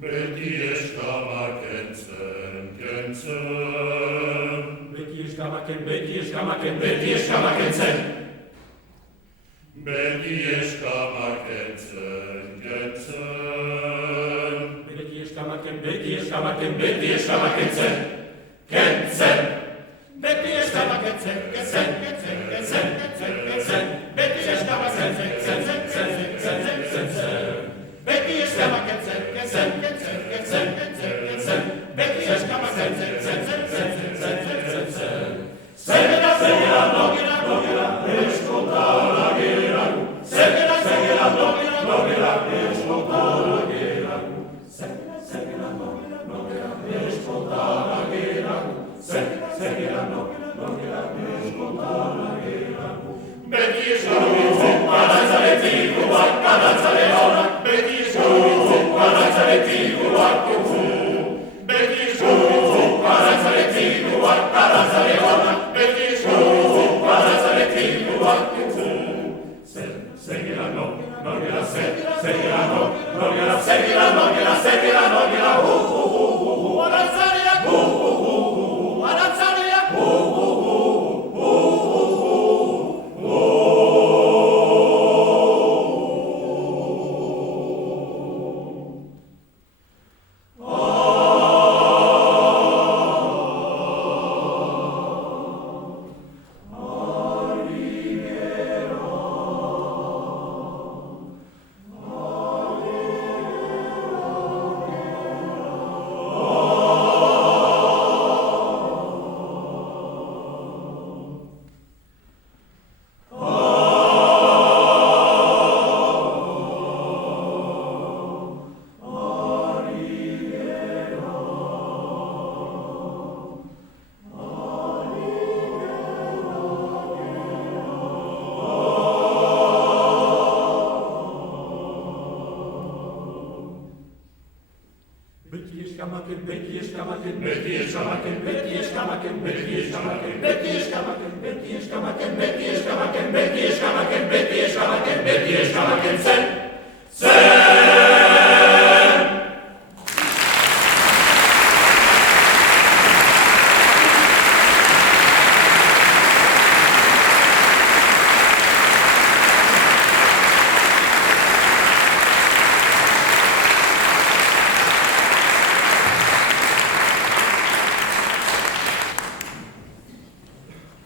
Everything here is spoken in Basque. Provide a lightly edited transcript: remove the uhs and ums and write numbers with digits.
Beti eskama kentzen. Beti eskama kentzen. Beti eskama kentzen. Beti eskama kentzen. Kentzen. Beti eskama kentzen. Beti eskama kentzen. Beti eskama kentzen. Beti eskama Segera, nogera, eskontara geragu. Segera, nogera, eskontara geragu. Segera, nogera, eskontara geragu. Segera, nogera, eskontara geragu. Beti eskama arantzaletibuak, arantzaleonak. Beti eskama arantzaletibuak dugu. Beti eskama arantzaletibuak, arantzaleonak. Beti eskamaken,